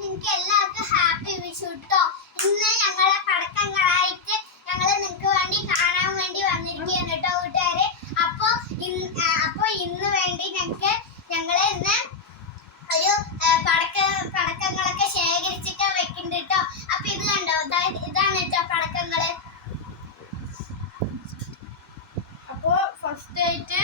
നിങ്ങൾക്ക് എല്ലാവർക്കും ഹാപ്പി വിഷു ട്ടോ. ഇന്ന് ഞങ്ങളെ പടക്കങ്ങളായിട്ട് ഞങ്ങൾ നിങ്ങൾക്ക് വേണ്ടി കാണാൻ വേണ്ടി വന്നിരിക്കുകയാണ് കേട്ടോ കൂട്ടുകാരെ. അപ്പൊ ഇന്ന് വേണ്ടി ഞങ്ങള് ഇന്ന് ഒരു പടക്കങ്ങളൊക്കെ ശേഖരിച്ചിട്ട് വെക്കുന്നുണ്ട് കേട്ടോ. അപ്പൊ ഇത് കണ്ടോ, ഇതാണ് കേട്ടോ പടക്കങ്ങള്. അപ്പൊ ഫസ്റ്റ് ആയിട്ട്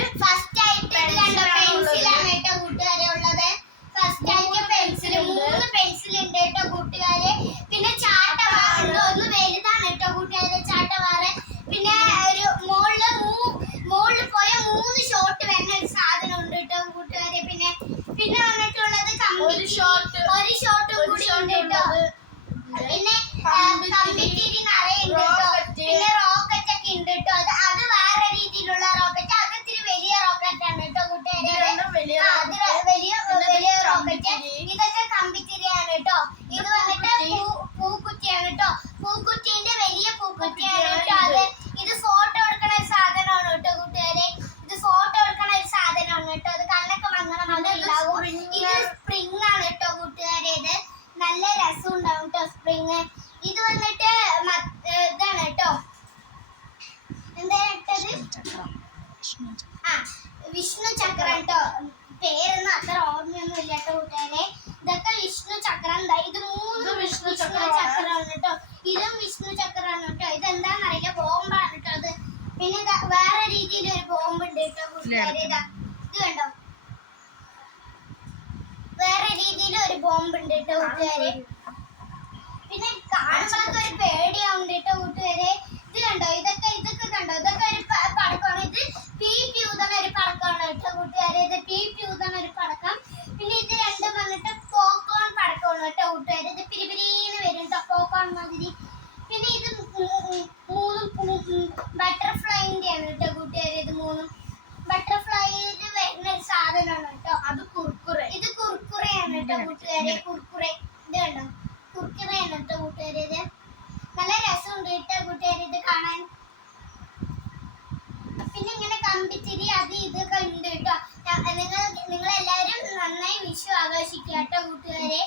ഇത് കണ്ടോ, പെൻസിലാണ് കേട്ടോ കൂട്ടുകാരെ ഉള്ളത്. ഫസ്റ്റ് ആയിട്ട് പെൻസിൽ 3 പെൻസിൽ ഉണ്ട് കേട്ടോ കൂട്ടുകാരെ. പിന്നെ ചാട്ടവാറുണ്ട്, ഒന്ന് വലുതാണ് കേട്ടോ കൂട്ടുകാരെ ചാട്ടവാറ്. പിന്നെ ഒരു മുകളിൽ പോയ 3 ഷോട്ട് വരുന്ന ഒരു സാധനം ഉണ്ട് കേട്ടോ കൂട്ടുകാരെ. പിന്നെ വന്നിട്ടുള്ളത് ഒരു ഷോട്ടും കൂടി ഉണ്ട് കേട്ടോ. പിന്നെ കമ്പിത്തിരി നിറയുണ്ട് കേട്ടോ. പിന്നെ റോക്കറ്റ് ഒക്കെ ഉണ്ട് കേട്ടോ. അത് വേറെ രീതിയിലുള്ള റോക്കറ്റ്, അത് ഇത്തിരി വലിയ റോക്കറ്റ് ആണ് കേട്ടോ കൂട്ടുകാരെ. വലിയ റോക്കറ്റ്. ഇതൊക്കെ കമ്പിത്തിരിയാണ് കേട്ടോ. ഇത് വന്നിട്ട് പൂക്കുറ്റിയാണ് കേട്ടോ. പൂക്കുറ്റിന്റെ വലിയ പൂക്കുറ്റിയാണ് കേട്ടോ. ഇത് ഫോട്ടോ എടുക്കണ ഒരു സാധനമാണ് കേട്ടോ കൂട്ടുകാരെ. ഇത് ഫോട്ടോ എടുക്കണ ഒരു സാധനമാണ് കേട്ടോ. അത് കണ്ണൊക്കെ മങ്ങണം. ഇത് സ്പ്രിംഗ് ആണ് കേട്ടോ കൂട്ടുകാരെ. ഇത് നല്ല രസം ഉണ്ടാവും കേട്ടോ സ്പ്രിങ്. ഇത് വന്നിട്ട് ഇതാണ് കേട്ടോ, എന്താ ഇട്ടത്? വിഷ്ണു ചക്രം കേട്ടോ. പേരൊന്നും അത്ര ഓർമ്മയൊന്നും ഇല്ല കേട്ടോ കൂട്ടുകാരെ. ഇതൊക്കെ വിഷ്ണു ചക്രം. ഇത് 3 വിഷ്ണു ചക്രമാണ് കേട്ടോ. ഇതും വിഷ്ണു ചക്രമാണ് കേട്ടോ. ഇതെന്താന്നറിയില്ല, ബോംബാണ് കേട്ടോ അത്. പിന്നെ വേറെ രീതിയിൽ ഒരു ബോംബ് ഉണ്ട് കേട്ടോ കൂട്ടുകാരെ. ഇത് കണ്ടോ, വേറെ രീതിയിൽ ഒരു ബോംബ് ഉണ്ട് കേട്ടോ കൂട്ടുകാരെ. പിന്നെ കാണുമ്പോഴൊക്കെ ഒരു പേടിയാവുണ്ട് കേട്ടോ കൂട്ടുകാരെ. ഇത് കണ്ടോ, ഇതൊക്കെ കണ്ടോ, ഇതൊക്കെ ഒരു പടക്കമാണ്. ഇത് പീപ്പി ഊതണ ഒരു പടക്കമാണ് കേട്ടോ കൂട്ടുകാരെ. ഇത് പീപ്പി ഊതണ ഒരു പടക്കം. പിന്നെ ഇത് രണ്ടും വന്നിട്ട് പോപ്കോൺ പടക്കമാണ് കേട്ടോ കൂട്ടുകാരെ. ഇത് പിരിപിരീന്ന് വരും കേട്ടോ, പോപ്കോൺ മാതിരി. പിന്നെ ഇത് 3 ബട്ടർഫ്ലൈന്റെ ആണ് കേട്ടോ കൂട്ടുകാരെ. ഇത് 3 ബട്ടർഫ്ലൈയിൽ വരുന്ന ഒരു സാധനമാണ് കേട്ടോ. ഇത് കുർക്കുറയാണ് കേട്ടോ കൂട്ടുകാരെ. കുർക്കുറെ ഇത് കണ്ടോ, കുർക്കുറയാണ് കേട്ടോ കൂട്ടുകാരെ. ഇത് നല്ല രസമുണ്ട് കേട്ടോ കൂട്ടുകാരെ ഇത് കാണാൻ. പിന്നെ ഇങ്ങനെ കമ്പിത്തിരി അത് ഇതൊക്കെ ഉണ്ട് കേട്ടോ. നിങ്ങൾ എല്ലാവരും നന്നായി വിഷു ആഘോഷിക്കുക കേട്ടോ കൂട്ടുകാരെ.